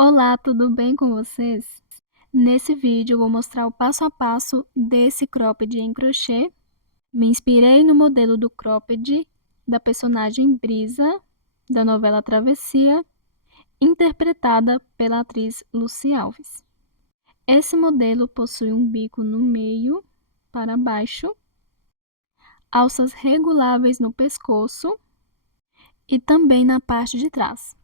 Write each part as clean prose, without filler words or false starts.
Olá, tudo bem com vocês? Nesse vídeo eu vou mostrar o passo a passo desse cropped em crochê. Me inspirei no modelo do cropped da personagem Brisa, da novela Travessia, interpretada pela atriz Lucy Alves. Esse modelo possui um bico no meio para baixo, alças reguláveis no pescoço e também na parte de trás.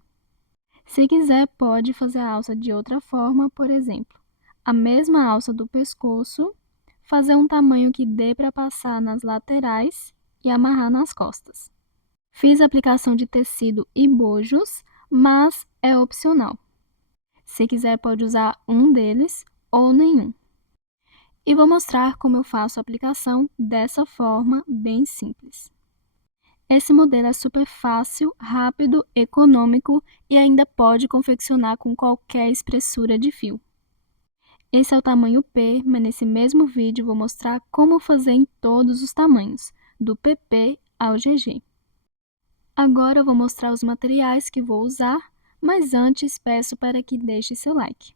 Se quiser, pode fazer a alça de outra forma, por exemplo, a mesma alça do pescoço, fazer um tamanho que dê para passar nas laterais e amarrar nas costas. Fiz a aplicação de tecido e bojos, mas é opcional. Se quiser, pode usar um deles ou nenhum. E vou mostrar como eu faço a aplicação dessa forma bem simples. Esse modelo é super fácil, rápido, econômico e ainda pode confeccionar com qualquer espessura de fio. Esse é o tamanho P, mas nesse mesmo vídeo vou mostrar como fazer em todos os tamanhos, do PP ao GG. Agora eu vou mostrar os materiais que vou usar, mas antes peço para que deixe seu like.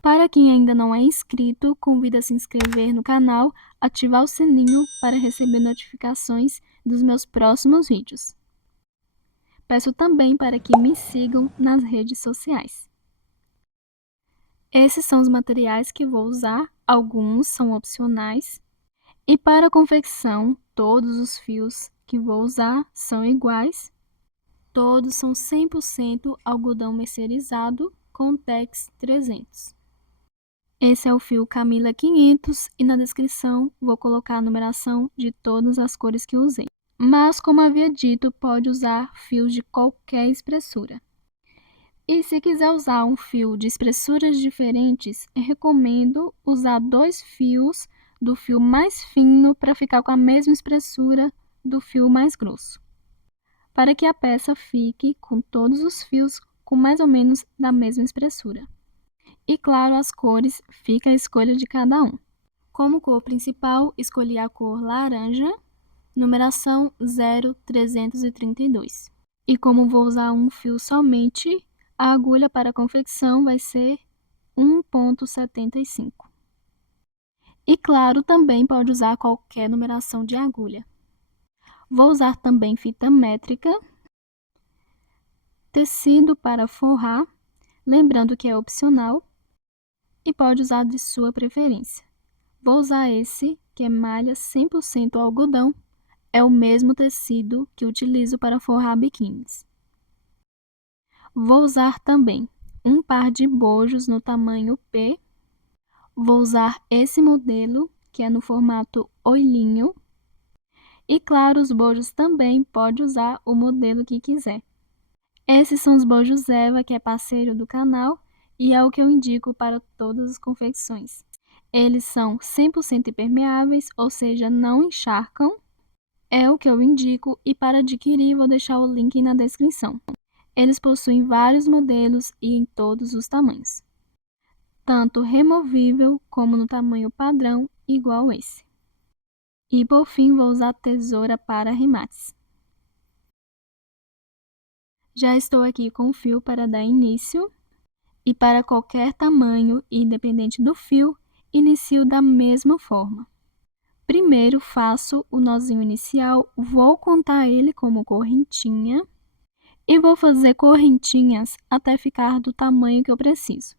Para quem ainda não é inscrito, convido a se inscrever no canal, ativar o sininho para receber notificações dos meus próximos vídeos. Peço também para que me sigam nas redes sociais. Esses são os materiais que vou usar, alguns são opcionais. E para a confecção, todos os fios que vou usar são iguais. Todos são 100% algodão mercerizado com Tex 300. Esse é o fio Camila 500 e na descrição vou colocar a numeração de todas as cores que usei. Mas, como havia dito, pode usar fios de qualquer espessura. E se quiser usar um fio de espessuras diferentes, eu recomendo usar 2 fios do fio mais fino para ficar com a mesma espessura do fio mais grosso, para que a peça fique com todos os fios com mais ou menos da mesma espessura. E claro, as cores fica a escolha de cada um. Como cor principal, escolhi a cor laranja, numeração 0332. E como vou usar um fio somente, a agulha para a confecção vai ser 1,75. E claro, também pode usar qualquer numeração de agulha. Vou usar também fita métrica, tecido para forrar, lembrando que é opcional, e pode usar de sua preferência. Vou usar esse, que é malha 100% algodão, é o mesmo tecido que utilizo para forrar biquínis. Vou usar também um par de bojos no tamanho P. Vou usar esse modelo, que é no formato olhinho. E claro, os bojos também pode usar o modelo que quiser. Esses são os bojos Eva, que é parceiro do canal, e é o que eu indico para todas as confecções. Eles são 100% impermeáveis, ou seja, não encharcam. É o que eu indico e para adquirir vou deixar o link na descrição. Eles possuem vários modelos e em todos os tamanhos, tanto removível como no tamanho padrão igual esse. E por fim vou usar tesoura para arremates. Já estou aqui com o fio para dar início. E para qualquer tamanho, independente do fio, inicio da mesma forma. Primeiro faço o nozinho inicial, vou contar ele como correntinha e vou fazer correntinhas até ficar do tamanho que eu preciso.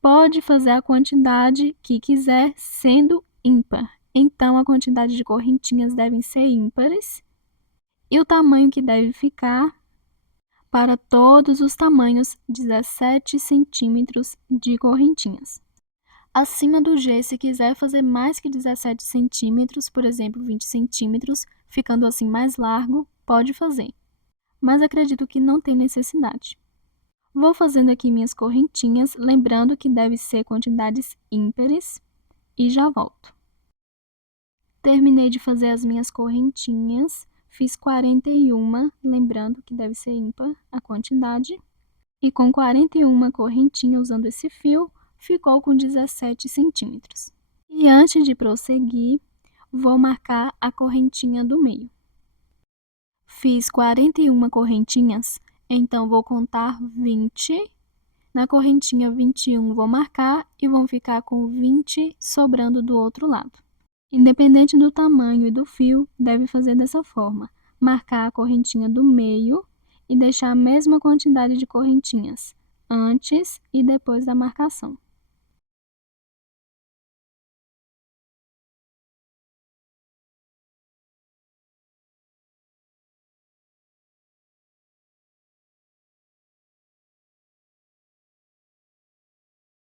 Pode fazer a quantidade que quiser, sendo ímpar. Então, a quantidade de correntinhas devem ser ímpares e o tamanho que deve ficar para todos os tamanhos, 17 centímetros de correntinhas. Acima do G, se quiser fazer mais que 17 centímetros, por exemplo, 20 centímetros, ficando assim mais largo, pode fazer. Mas acredito que não tem necessidade. Vou fazendo aqui minhas correntinhas, lembrando que deve ser quantidades ímpares, e já volto. Terminei de fazer as minhas correntinhas, fiz 41, lembrando que deve ser ímpar a quantidade. E com 41 correntinhas usando esse fio, ficou com 17 centímetros. E antes de prosseguir, vou marcar a correntinha do meio. Fiz 41 correntinhas, então vou contar 20 Na correntinha 21 vou marcar e vão ficar com 20 sobrando do outro lado. Independente do tamanho e do fio, deve fazer dessa forma: marcar a correntinha do meio e deixar a mesma quantidade de correntinhas antes e depois da marcação.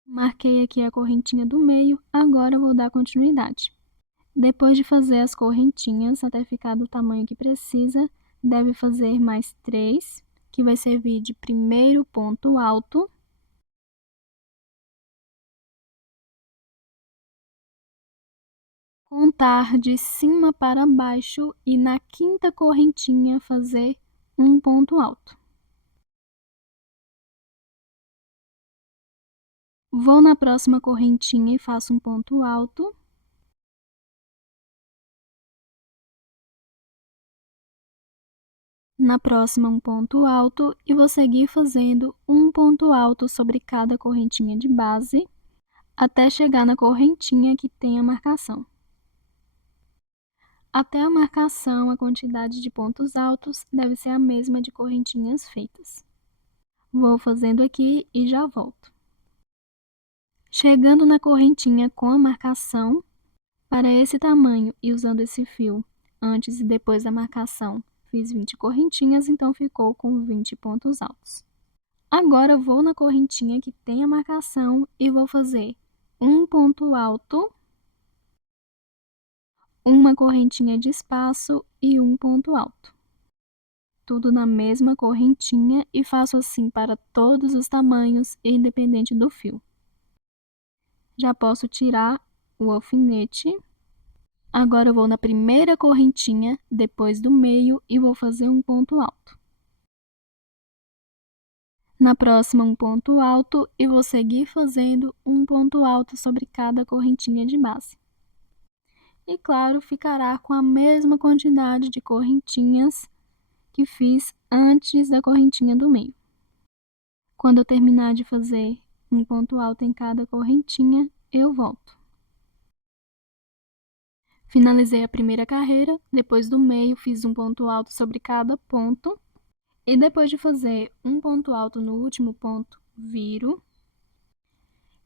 Marquei aqui a correntinha do meio, agora vou dar continuidade. Depois de fazer as correntinhas até ficar do tamanho que precisa, deve fazer mais 3, que vai servir de primeiro ponto alto. Contar de cima para baixo e na quinta correntinha fazer um ponto alto. Vou na próxima correntinha e faço um ponto alto. Na próxima, um ponto alto e vou seguir fazendo um ponto alto sobre cada correntinha de base, até chegar na correntinha que tem a marcação. Até a marcação, a quantidade de pontos altos deve ser a mesma de correntinhas feitas. Vou fazendo aqui e já volto. Chegando na correntinha com a marcação, para esse tamanho e usando esse fio antes e depois da marcação, fiz 20 correntinhas, então ficou com 20 pontos altos. Agora vou na correntinha que tem a marcação e vou fazer um ponto alto, uma correntinha de espaço e um ponto alto. Tudo na mesma correntinha e faço assim para todos os tamanhos, independente do fio. Já posso tirar o alfinete. Agora eu vou na primeira correntinha, depois do meio, e vou fazer um ponto alto. Na próxima, um ponto alto e vou seguir fazendo um ponto alto sobre cada correntinha de base. E claro, ficará com a mesma quantidade de correntinhas que fiz antes da correntinha do meio. Quando eu terminar de fazer um ponto alto em cada correntinha, eu volto. Finalizei a primeira carreira, depois do meio fiz um ponto alto sobre cada ponto. E depois de fazer um ponto alto no último ponto, viro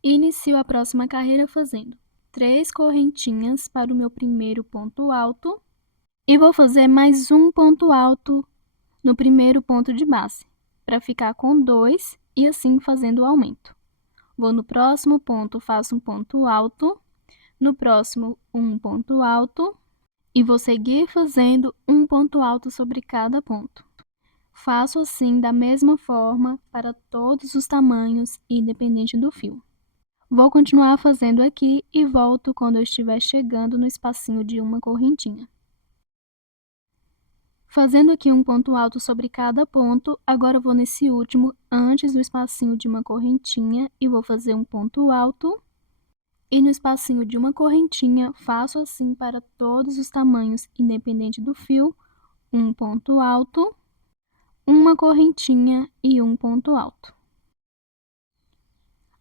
e inicio a próxima carreira fazendo 3 correntinhas para o meu primeiro ponto alto e vou fazer mais um ponto alto no primeiro ponto de base, para ficar com 2 e assim fazendo o aumento. Vou no próximo ponto, faço um ponto alto, no próximo um ponto alto e vou seguir fazendo um ponto alto sobre cada ponto. Faço assim da mesma forma para todos os tamanhos, independente do fio. Vou continuar fazendo aqui e volto quando eu estiver chegando no espacinho de uma correntinha. Fazendo aqui um ponto alto sobre cada ponto, agora eu vou nesse último, antes do espacinho de uma correntinha, e vou fazer um ponto alto. E no espacinho de uma correntinha, faço assim para todos os tamanhos, independente do fio, um ponto alto, uma correntinha e um ponto alto.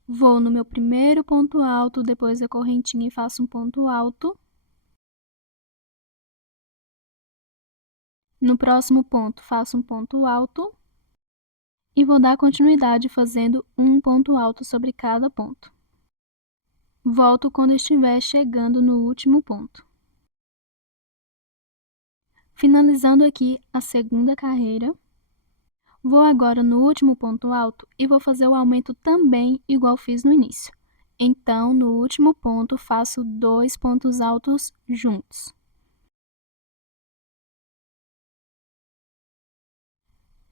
Vou no meu primeiro ponto alto, depois da correntinha e faço um ponto alto. No próximo ponto, faço um ponto alto. E vou dar continuidade fazendo um ponto alto sobre cada ponto. Volto quando estiver chegando no último ponto. Finalizando aqui a segunda carreira. Vou agora no último ponto alto e vou fazer o aumento também igual fiz no início. Então, no último ponto, faço 2 pontos altos juntos.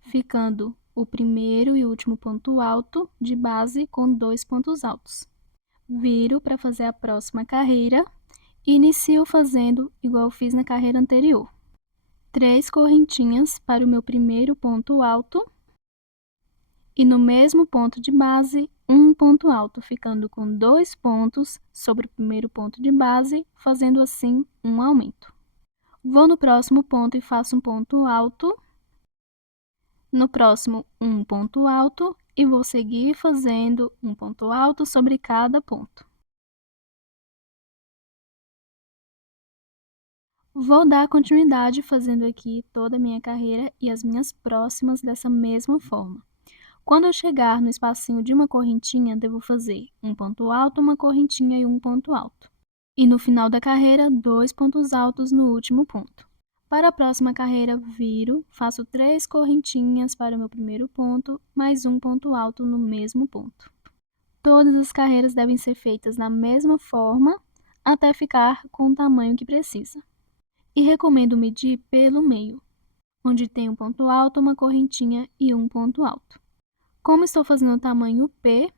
Ficando o primeiro e último ponto alto de base com 2 pontos altos. Viro para fazer a próxima carreira e inicio fazendo igual fiz na carreira anterior. 3 correntinhas para o meu primeiro ponto alto. E no mesmo ponto de base, um ponto alto, ficando com 2 pontos sobre o primeiro ponto de base, fazendo assim um aumento. Vou no próximo ponto e faço um ponto alto. No próximo, um ponto alto e vou seguir fazendo um ponto alto sobre cada ponto. Vou dar continuidade fazendo aqui toda a minha carreira e as minhas próximas dessa mesma forma. Quando eu chegar no espacinho de uma correntinha, devo fazer um ponto alto, uma correntinha e um ponto alto. E no final da carreira, 2 pontos altos no último ponto. Para a próxima carreira, viro, faço 3 correntinhas para o meu primeiro ponto, mais um ponto alto no mesmo ponto. Todas as carreiras devem ser feitas da mesma forma, até ficar com o tamanho que precisa. E recomendo medir pelo meio, onde tem um ponto alto, uma correntinha e um ponto alto. Como estou fazendo o tamanho P,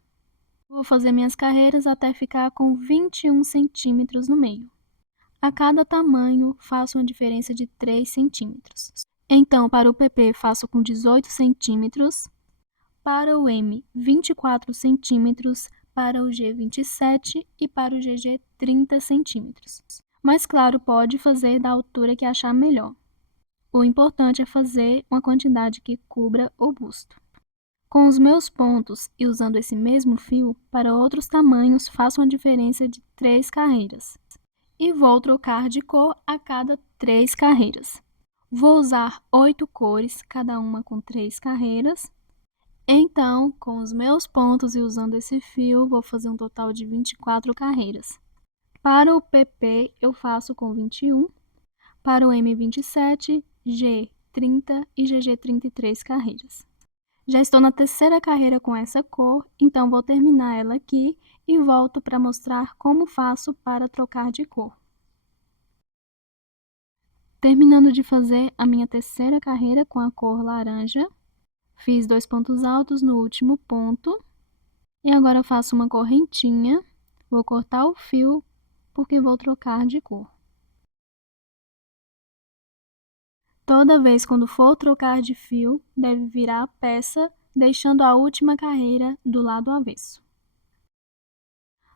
vou fazer minhas carreiras até ficar com 21 centímetros no meio. A cada tamanho, faço uma diferença de 3 centímetros. Então, para o PP, faço com 18 centímetros, para o M, 24 centímetros, para o G, 27 e para o GG, 30 centímetros. Mas, claro, pode fazer da altura que achar melhor. O importante é fazer uma quantidade que cubra o busto. Com os meus pontos e usando esse mesmo fio, para outros tamanhos faço uma diferença de 3 carreiras. E vou trocar de cor a cada 3 carreiras. Vou usar 8 cores, cada uma com 3 carreiras. Então, com os meus pontos e usando esse fio, vou fazer um total de 24 carreiras. Para o PP, eu faço com 21. Para o M, 27, G, 30 e GG, 33 carreiras. Já estou na terceira carreira com essa cor, então vou terminar ela aqui e volto para mostrar como faço para trocar de cor. Terminando de fazer a minha terceira carreira com a cor laranja, fiz 2 pontos altos no último ponto e agora eu faço uma correntinha, vou cortar o fio porque vou trocar de cor. Toda vez quando for trocar de fio, deve virar a peça, deixando a última carreira do lado avesso.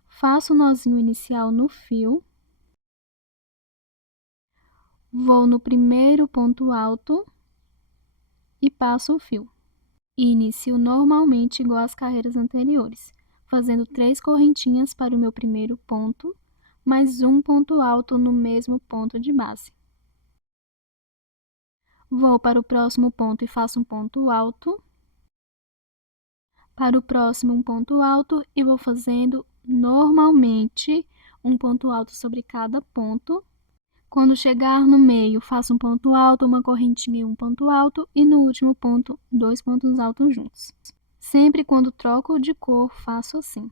Faço o nozinho inicial no fio, vou no primeiro ponto alto e passo o fio. E inicio normalmente igual às carreiras anteriores, fazendo 3 correntinhas para o meu primeiro ponto, mais um ponto alto no mesmo ponto de base. Vou para o próximo ponto e faço um ponto alto. Para o próximo, um ponto alto e vou fazendo normalmente um ponto alto sobre cada ponto. Quando chegar no meio, faço um ponto alto, uma correntinha e um ponto alto, e no último ponto, 2 pontos altos juntos. Sempre quando troco de cor, faço assim.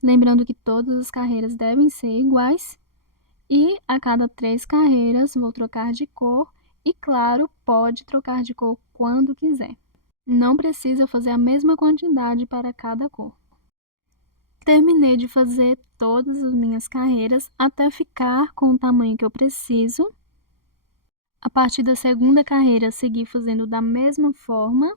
Lembrando que todas as carreiras devem ser iguais, e a cada 3 carreiras vou trocar de cor, e claro, pode trocar de cor quando quiser. Não precisa fazer a mesma quantidade para cada cor. Terminei de fazer todas as minhas carreiras até ficar com o tamanho que eu preciso. A partir da segunda carreira, segui fazendo da mesma forma.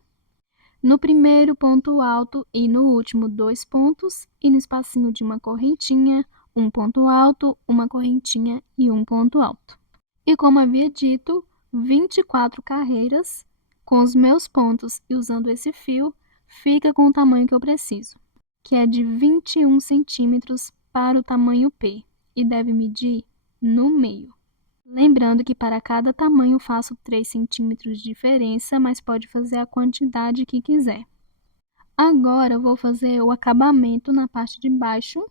No primeiro ponto alto e no último 2 pontos, e no espacinho de uma correntinha, um ponto alto, uma correntinha e um ponto alto. E como havia dito, 24 carreiras, com os meus pontos e usando esse fio, fica com o tamanho que eu preciso, que é de 21 centímetros para o tamanho P, e deve medir no meio. Lembrando que para cada tamanho faço 3 centímetros de diferença, mas pode fazer a quantidade que quiser. Agora eu vou fazer o acabamento na parte de baixo,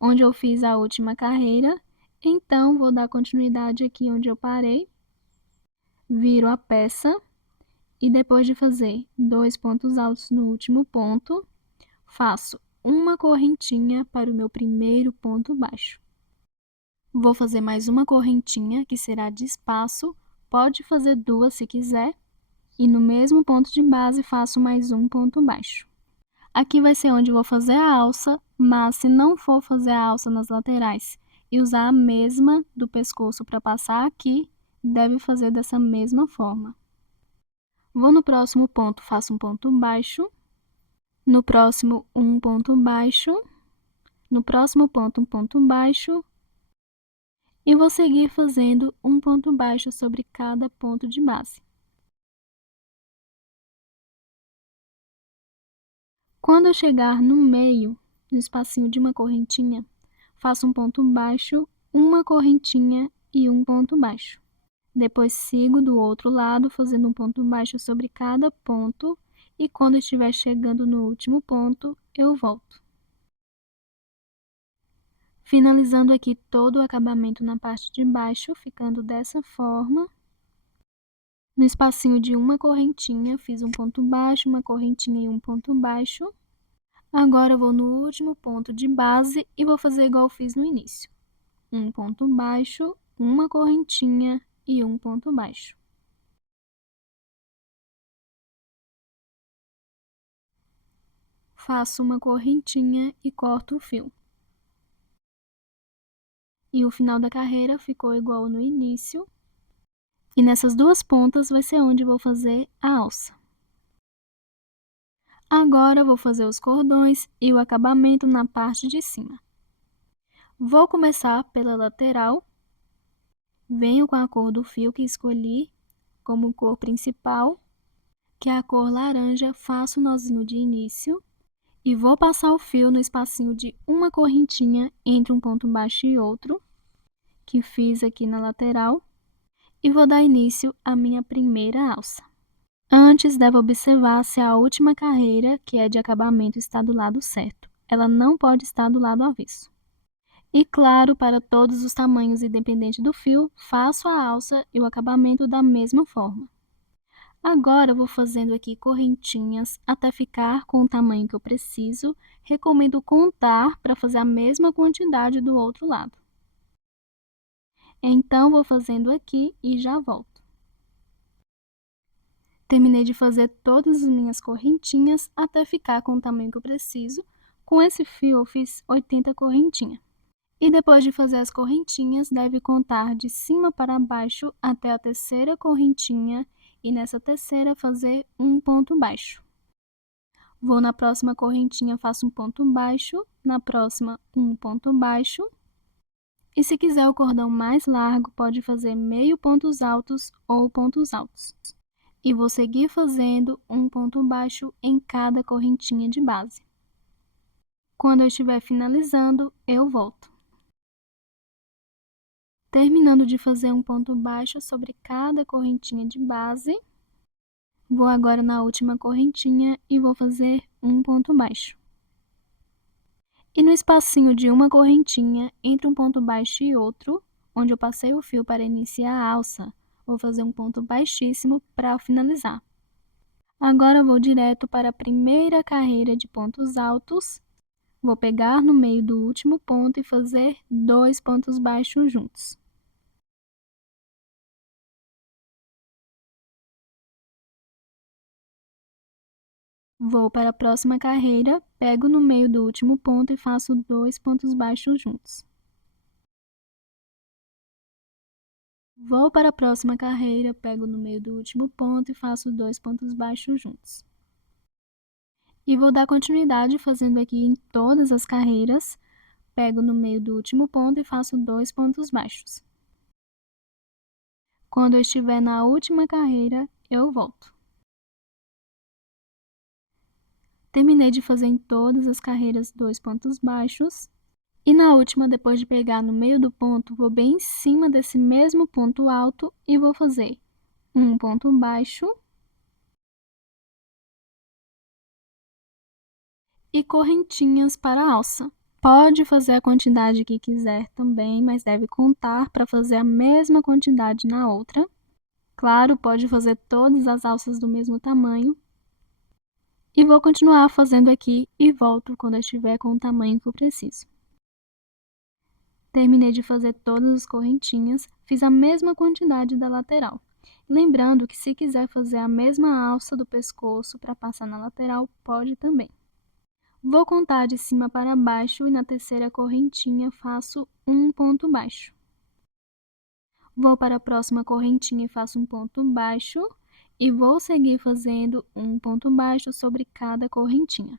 onde eu fiz a última carreira. Então, vou dar continuidade aqui onde eu parei. Viro a peça e depois de fazer 2 pontos altos no último ponto, faço uma correntinha para o meu primeiro ponto baixo. Vou fazer mais uma correntinha, que será de espaço, pode fazer 2 se quiser, e no mesmo ponto de base faço mais um ponto baixo. Aqui vai ser onde eu vou fazer a alça, mas se não for fazer a alça nas laterais e usar a mesma do pescoço para passar aqui, deve fazer dessa mesma forma. Vou no próximo ponto, faço um ponto baixo, no próximo um ponto baixo, no próximo ponto um ponto baixo, e vou seguir fazendo um ponto baixo sobre cada ponto de base. Quando eu chegar no meio, no espacinho de uma correntinha, faço um ponto baixo, uma correntinha e um ponto baixo. Depois sigo do outro lado, fazendo um ponto baixo sobre cada ponto, e quando estiver chegando no último ponto, eu volto. Finalizando aqui todo o acabamento na parte de baixo, ficando dessa forma. No espacinho de uma correntinha, fiz um ponto baixo, uma correntinha e um ponto baixo. Agora eu vou no último ponto de base e vou fazer igual eu fiz no início. Um ponto baixo, uma correntinha e um ponto baixo. Faço uma correntinha e corto o fio. E o final da carreira ficou igual no início. E nessas duas pontas vai ser onde vou fazer a alça. Agora vou fazer os cordões e o acabamento na parte de cima. Vou começar pela lateral. Venho com a cor do fio que escolhi como cor principal, que é a cor laranja, faço o nozinho de início e vou passar o fio no espacinho de uma correntinha entre um ponto baixo e outro, que fiz aqui na lateral, e vou dar início à minha primeira alça. Antes, deve observar se a última carreira, que é de acabamento, está do lado certo. Ela não pode estar do lado avesso. E claro, para todos os tamanhos, independente do fio, faço a alça e o acabamento da mesma forma. Agora, eu vou fazendo aqui correntinhas até ficar com o tamanho que eu preciso. Recomendo contar para fazer a mesma quantidade do outro lado. Então, vou fazendo aqui e já volto. Terminei de fazer todas as minhas correntinhas até ficar com o tamanho que eu preciso. Com esse fio, eu fiz 80 correntinhas. E depois de fazer as correntinhas, deve contar de cima para baixo até a terceira correntinha e nessa terceira fazer um ponto baixo. Vou na próxima correntinha, faço um ponto baixo, na próxima um ponto baixo. E se quiser o cordão mais largo, pode fazer meio pontos altos ou pontos altos. E vou seguir fazendo um ponto baixo em cada correntinha de base. Quando eu estiver finalizando, eu volto. Terminando de fazer um ponto baixo sobre cada correntinha de base, vou agora na última correntinha e vou fazer um ponto baixo. E no espacinho de uma correntinha, entre um ponto baixo e outro, onde eu passei o fio para iniciar a alça, vou fazer um ponto baixíssimo para finalizar. Agora vou direto para a primeira carreira de pontos altos. Vou pegar no meio do último ponto e fazer 2 pontos baixos juntos. Vou para a próxima carreira, pego no meio do último ponto e faço 2 pontos baixos juntos. Vou para a próxima carreira, pego no meio do último ponto e faço 2 pontos baixos juntos. E vou dar continuidade fazendo aqui em todas as carreiras, pego no meio do último ponto e faço 2 pontos baixos. Quando eu estiver na última carreira, eu volto. Terminei de fazer em todas as carreiras 2 pontos baixos. E na última, depois de pegar no meio do ponto, vou bem em cima desse mesmo ponto alto e vou fazer um ponto baixo e correntinhas para a alça. Pode fazer a quantidade que quiser também, mas deve contar para fazer a mesma quantidade na outra. Claro, pode fazer todas as alças do mesmo tamanho. E vou continuar fazendo aqui e volto quando eu estiver com o tamanho que eu preciso. Terminei de fazer todas as correntinhas, fiz a mesma quantidade da lateral. Lembrando que se quiser fazer a mesma alça do pescoço para passar na lateral, pode também. Vou contar de cima para baixo e na terceira correntinha faço um ponto baixo. Vou para a próxima correntinha e faço um ponto baixo e vou seguir fazendo um ponto baixo sobre cada correntinha.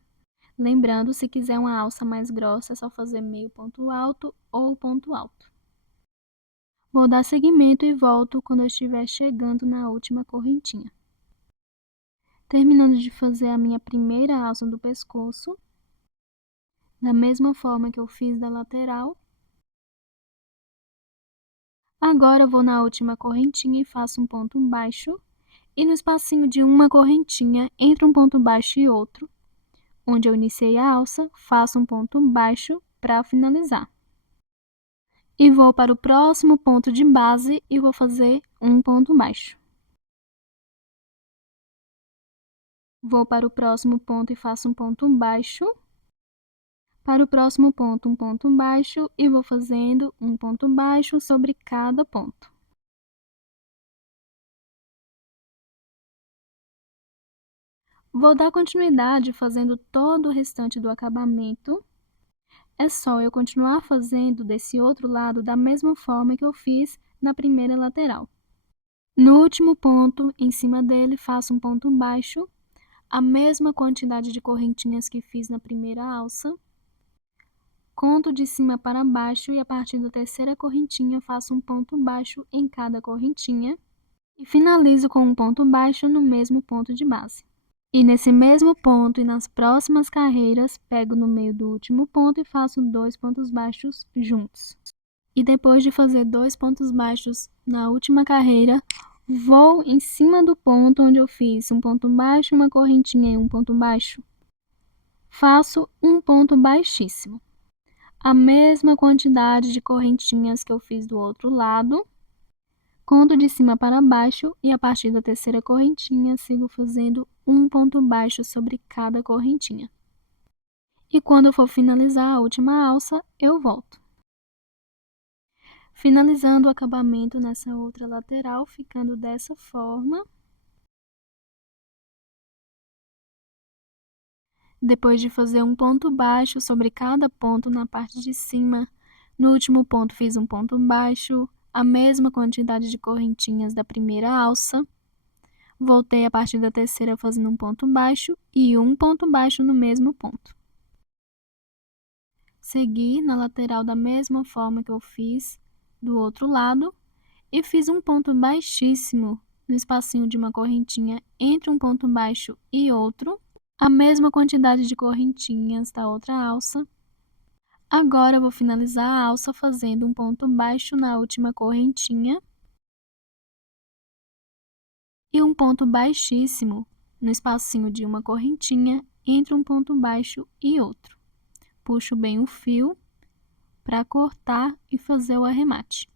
Lembrando, se quiser uma alça mais grossa, é só fazer meio ponto alto ou ponto alto. Vou dar seguimento e volto quando eu estiver chegando na última correntinha. Terminando de fazer a minha primeira alça do pescoço, da mesma forma que eu fiz da lateral. Agora, vou na última correntinha e faço um ponto baixo, e no espacinho de uma correntinha, entre um ponto baixo e outro, onde eu iniciei a alça, faço um ponto baixo para finalizar. E vou para o próximo ponto de base e vou fazer um ponto baixo. Vou para o próximo ponto e faço um ponto baixo. Para o próximo ponto, um ponto baixo e vou fazendo um ponto baixo sobre cada ponto. Vou dar continuidade fazendo todo o restante do acabamento. É só eu continuar fazendo desse outro lado da mesma forma que eu fiz na primeira lateral. No último ponto, em cima dele, faço um ponto baixo, a mesma quantidade de correntinhas que fiz na primeira alça. Conto de cima para baixo e a partir da terceira correntinha faço um ponto baixo em cada correntinha e finalizo com um ponto baixo no mesmo ponto de base. E nesse mesmo ponto e nas próximas carreiras, pego no meio do último ponto e faço 2 pontos baixos juntos. E depois de fazer 2 pontos baixos na última carreira, vou em cima do ponto onde eu fiz um ponto baixo, uma correntinha e um ponto baixo. Faço um ponto baixíssimo. A mesma quantidade de correntinhas que eu fiz do outro lado. Conto de cima para baixo e a partir da terceira correntinha, sigo fazendo um ponto baixo sobre cada correntinha. E quando eu for finalizar a última alça, eu volto. Finalizando o acabamento nessa outra lateral, ficando dessa forma. Depois de fazer um ponto baixo sobre cada ponto na parte de cima, no último ponto fiz um ponto baixo, a mesma quantidade de correntinhas da primeira alça. Voltei a partir da terceira fazendo um ponto baixo e um ponto baixo no mesmo ponto. Segui na lateral da mesma forma que eu fiz do outro lado e fiz um ponto baixíssimo no espacinho de uma correntinha entre um ponto baixo e outro, a mesma quantidade de correntinhas da outra alça. Agora eu vou finalizar a alça fazendo um ponto baixo na última correntinha e um ponto baixíssimo no espacinho de uma correntinha entre um ponto baixo e outro. Puxo bem o fio para cortar e fazer o arremate.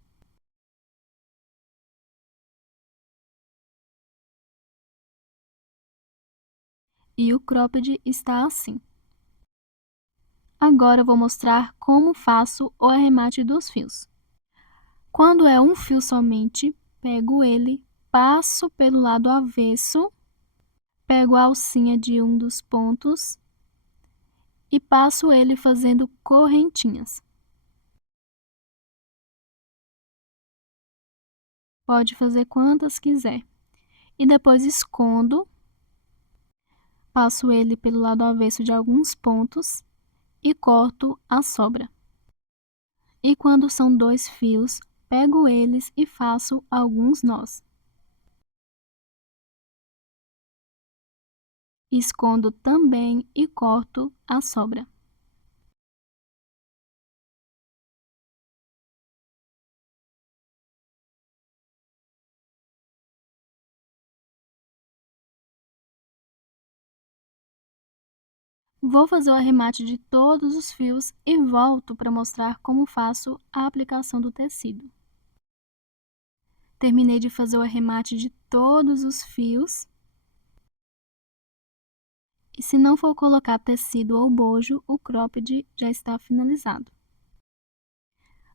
E o cropped está assim. Agora eu vou mostrar como faço o arremate dos fios. Quando é um fio somente, pego ele, passo pelo lado avesso, pego a alcinha de um dos pontos e passo ele fazendo correntinhas. Pode fazer quantas quiser. E depois escondo, passo ele pelo lado avesso de alguns pontos e corto a sobra. E quando são 2 fios, pego eles e faço alguns nós. Escondo também e corto a sobra. Vou fazer o arremate de todos os fios e volto para mostrar como faço a aplicação do tecido. Terminei de fazer o arremate de todos os fios. E se não for colocar tecido ou bojo, o cropped já está finalizado.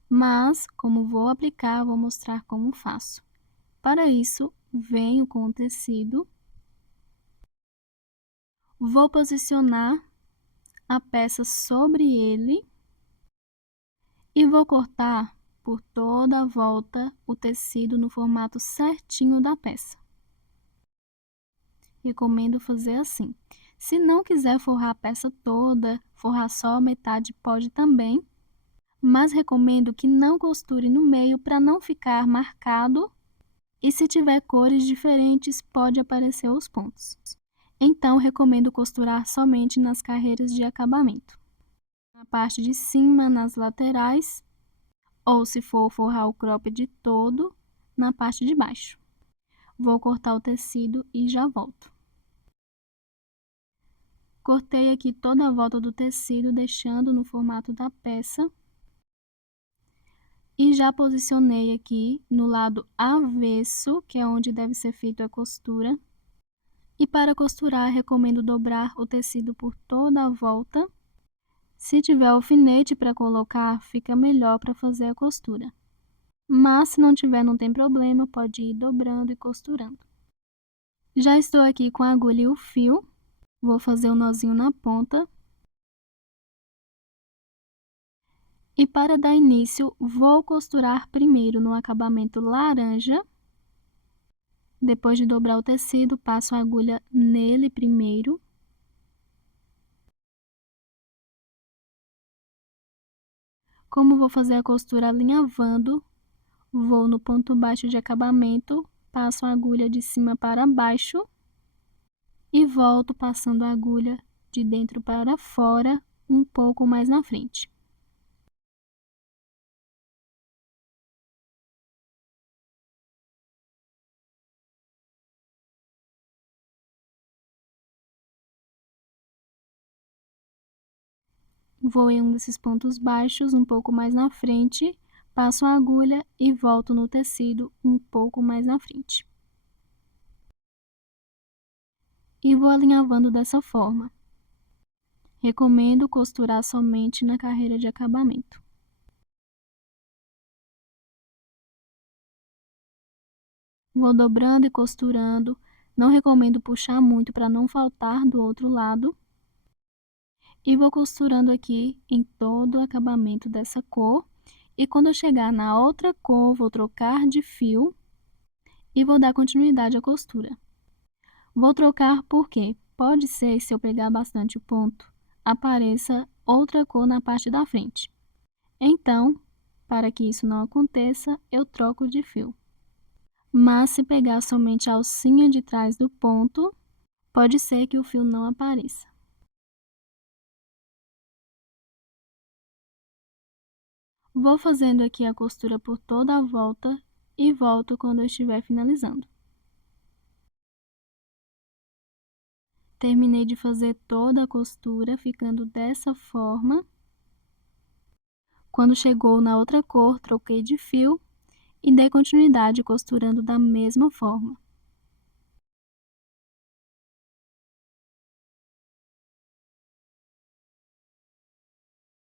Mas, como vou aplicar, vou mostrar como faço. Para isso, venho com o tecido, vou posicionar a peça sobre ele e vou cortar por toda a volta o tecido no formato certinho da peça. Recomendo fazer assim. Se não quiser forrar a peça toda, forrar só a metade pode também, mas recomendo que não costure no meio para não ficar marcado e se tiver cores diferentes pode aparecer os pontos. Então, recomendo costurar somente nas carreiras de acabamento. Na parte de cima, nas laterais, ou se for forrar o cropped todo, na parte de baixo. Vou cortar o tecido e já volto. Cortei aqui toda a volta do tecido, deixando no formato da peça. E já posicionei aqui no lado avesso, que é onde deve ser feita a costura. E para costurar, recomendo dobrar o tecido por toda a volta. Se tiver alfinete para colocar, fica melhor para fazer a costura. Mas se não tiver, não tem problema, pode ir dobrando e costurando. Já estou aqui com a agulha e o fio. Vou fazer um nozinho na ponta. E para dar início, vou costurar primeiro no acabamento laranja. Depois de dobrar o tecido, passo a agulha nele primeiro. Como vou fazer a costura alinhavando, vou no ponto baixo de acabamento, passo a agulha de cima para baixo e volto passando a agulha de dentro para fora, um pouco mais na frente. Vou em um desses pontos baixos, um pouco mais na frente, passo a agulha e volto no tecido um pouco mais na frente. E vou alinhavando dessa forma. Recomendo costurar somente na carreira de acabamento. Vou dobrando e costurando. Não recomendo puxar muito para não faltar do outro lado. E vou costurando aqui em todo o acabamento dessa cor. E quando eu chegar na outra cor, vou trocar de fio e vou dar continuidade à costura. Vou trocar porque pode ser, se eu pegar bastante o ponto, apareça outra cor na parte da frente. Então, para que isso não aconteça, eu troco de fio. Mas se pegar somente a alcinha de trás do ponto, pode ser que o fio não apareça. Vou fazendo aqui a costura por toda a volta e volto quando eu estiver finalizando. Terminei de fazer toda a costura, ficando dessa forma. Quando chegou na outra cor, troquei de fio e dei continuidade costurando da mesma forma.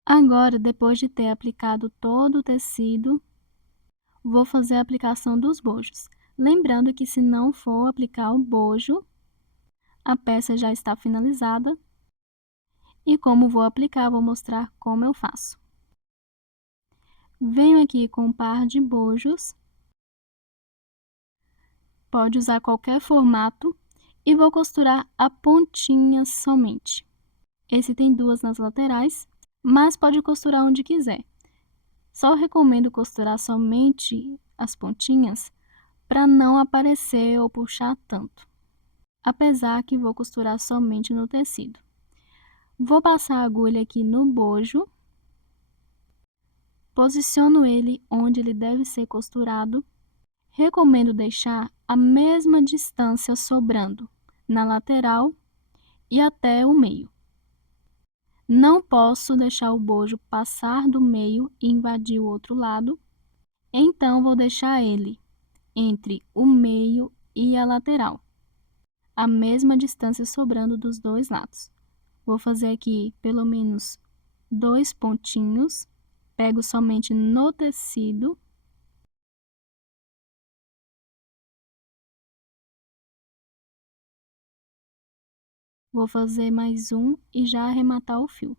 Agora, depois de ter aplicado todo o tecido, vou fazer a aplicação dos bojos. Lembrando que se não for aplicar o bojo, a peça já está finalizada. E como vou aplicar, vou mostrar como eu faço. Venho aqui com um par de bojos. Pode usar qualquer formato. E vou costurar a pontinha somente. Esse tem duas nas laterais, mas pode costurar onde quiser. Só recomendo costurar somente as pontinhas para não aparecer ou puxar tanto. Apesar que vou costurar somente no tecido. Vou passar a agulha aqui no bojo. Posiciono ele onde ele deve ser costurado. Recomendo deixar a mesma distância sobrando na lateral e até o meio. Não posso deixar o bojo passar do meio e invadir o outro lado, então vou deixar ele entre o meio e a lateral, a mesma distância sobrando dos dois lados. Vou fazer aqui pelo menos 2 pontinhos, pego somente no tecido. Vou fazer mais um e já arrematar o fio.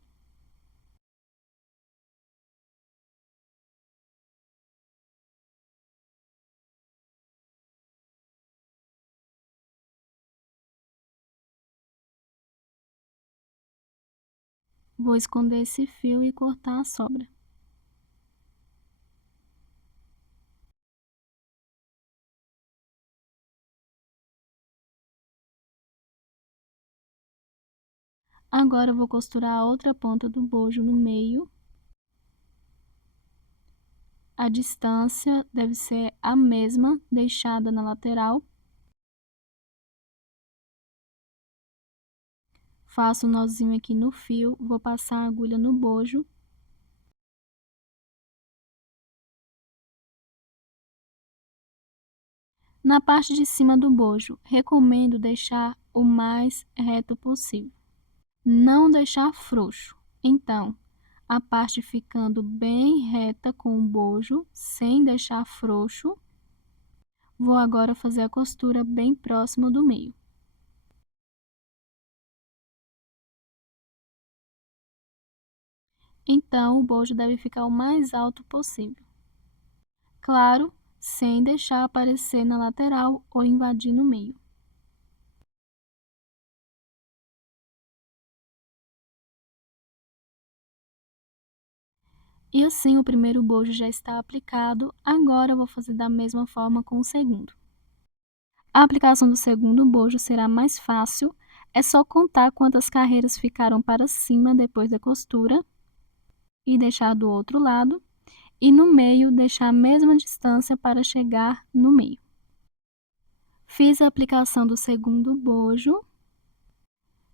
Vou esconder esse fio e cortar a sobra. Agora eu vou costurar a outra ponta do bojo no meio. A distância deve ser a mesma deixada na lateral. Faço um nozinho aqui no fio, vou passar a agulha no bojo. Na parte de cima do bojo, recomendo deixar o mais reto possível. Não deixar frouxo. Então, a parte ficando bem reta com o bojo, sem deixar frouxo. Vou agora fazer a costura bem próximo do meio. Então, o bojo deve ficar o mais alto possível. Claro, sem deixar aparecer na lateral ou invadir no meio. E assim o primeiro bojo já está aplicado, agora eu vou fazer da mesma forma com o segundo. A aplicação do segundo bojo será mais fácil, é só contar quantas carreiras ficaram para cima depois da costura e deixar do outro lado, e no meio deixar a mesma distância para chegar no meio. Fiz a aplicação do segundo bojo,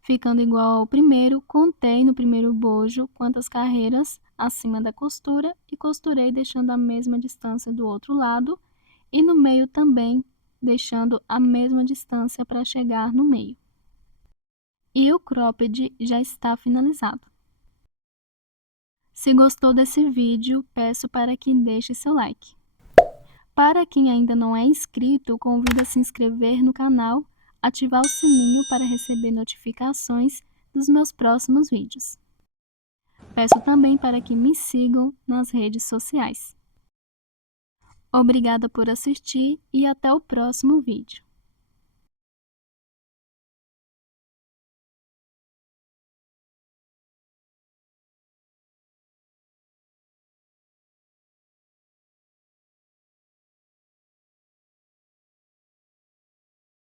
ficando igual ao primeiro, contei no primeiro bojo quantas carreiras acima da costura e costurei deixando a mesma distância do outro lado e no meio também deixando a mesma distância para chegar no meio. E o cropped já está finalizado. Se gostou desse vídeo, peço para que deixe seu like. Para quem ainda não é inscrito, convido a se inscrever no canal, ativar o sininho para receber notificações dos meus próximos vídeos. Peço também para que me sigam nas redes sociais. Obrigada por assistir e até o próximo vídeo.